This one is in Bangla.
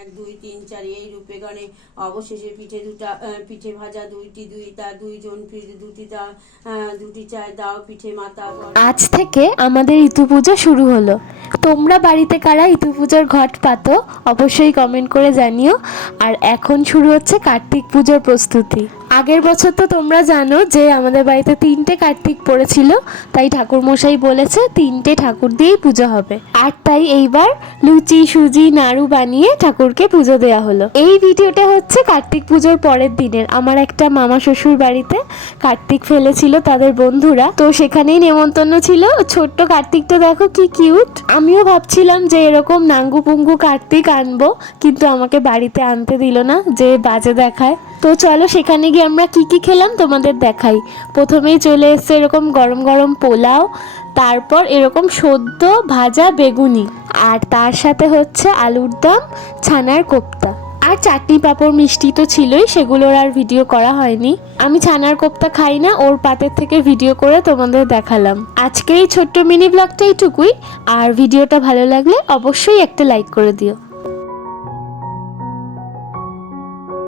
1 2 3 4 এই রূপে গানে অবশেষে পিঠে ভাজা দুইটি তার দুইজন দুটি চায় দাও পিঠে মাতা। আজ থেকে আমাদের ইতু পুজো শুরু হলো। তোমরা বাড়িতে কারা ইতু পুজোর ঘট পাতো অবশ্যই কমেন্ট করে জানিও। আর এখন শুরু হচ্ছে কার্তিক পুজোর প্রস্তুতি। আগের বছর তো তোমরা জানো যে আমাদের বাড়িতে 3টে কার্তিক পড়েছিল, তাই ঠাকুরমশাই বলেছে 3টে ঠাকুর দিয়েই পুজো হবে। আর তাই এইবার লুচি সুজি নাড়ু বানিয়ে ঠাকুরকে পুজো দেওয়া হলো। এই ভিডিওটা হচ্ছে কার্তিক পুজোর পরের দিনের। আমার একটা মামা শ্বশুর বাড়িতে কার্তিক ফেলেছিল তাদের বন্ধুরা, তো সেখানেই নেমন্তন্ন ছিল। ছোট্ট কার্তিকটা দেখো কি কিউট। আমিও ভাবছিলাম যে এরকম নাঙ্গু পুঙ্গু কার্তিক আনবো, কিন্তু আমাকে বাড়িতে আনতে দিল না, যে বাজে দেখায়। তো চলো সেখানে গিয়ে আমরা কি খেলাম তোমাদের দেখাই। প্রথমেই চলে এসছে এরকম গরম গরম পোলাও, তারপর এরকম সদ্য ভাজা বেগুনি, আর তার সাথে হচ্ছে আলুর দম, ছানার কোপ্তা, আর চাটনি পাঁপড় মিষ্টি তো ছিলই, সেগুলোর আর ভিডিও করা হয়নি। আমি ছানার কোপ্তা খাই না, ওর পাতের থেকে ভিডিও করে তোমাদের দেখালাম। আজকের এই ছোট্ট মিনি ব্লগটা এইটুকুই। আর ভিডিওটা ভালো লাগলে অবশ্যই একটা লাইক করে দিও।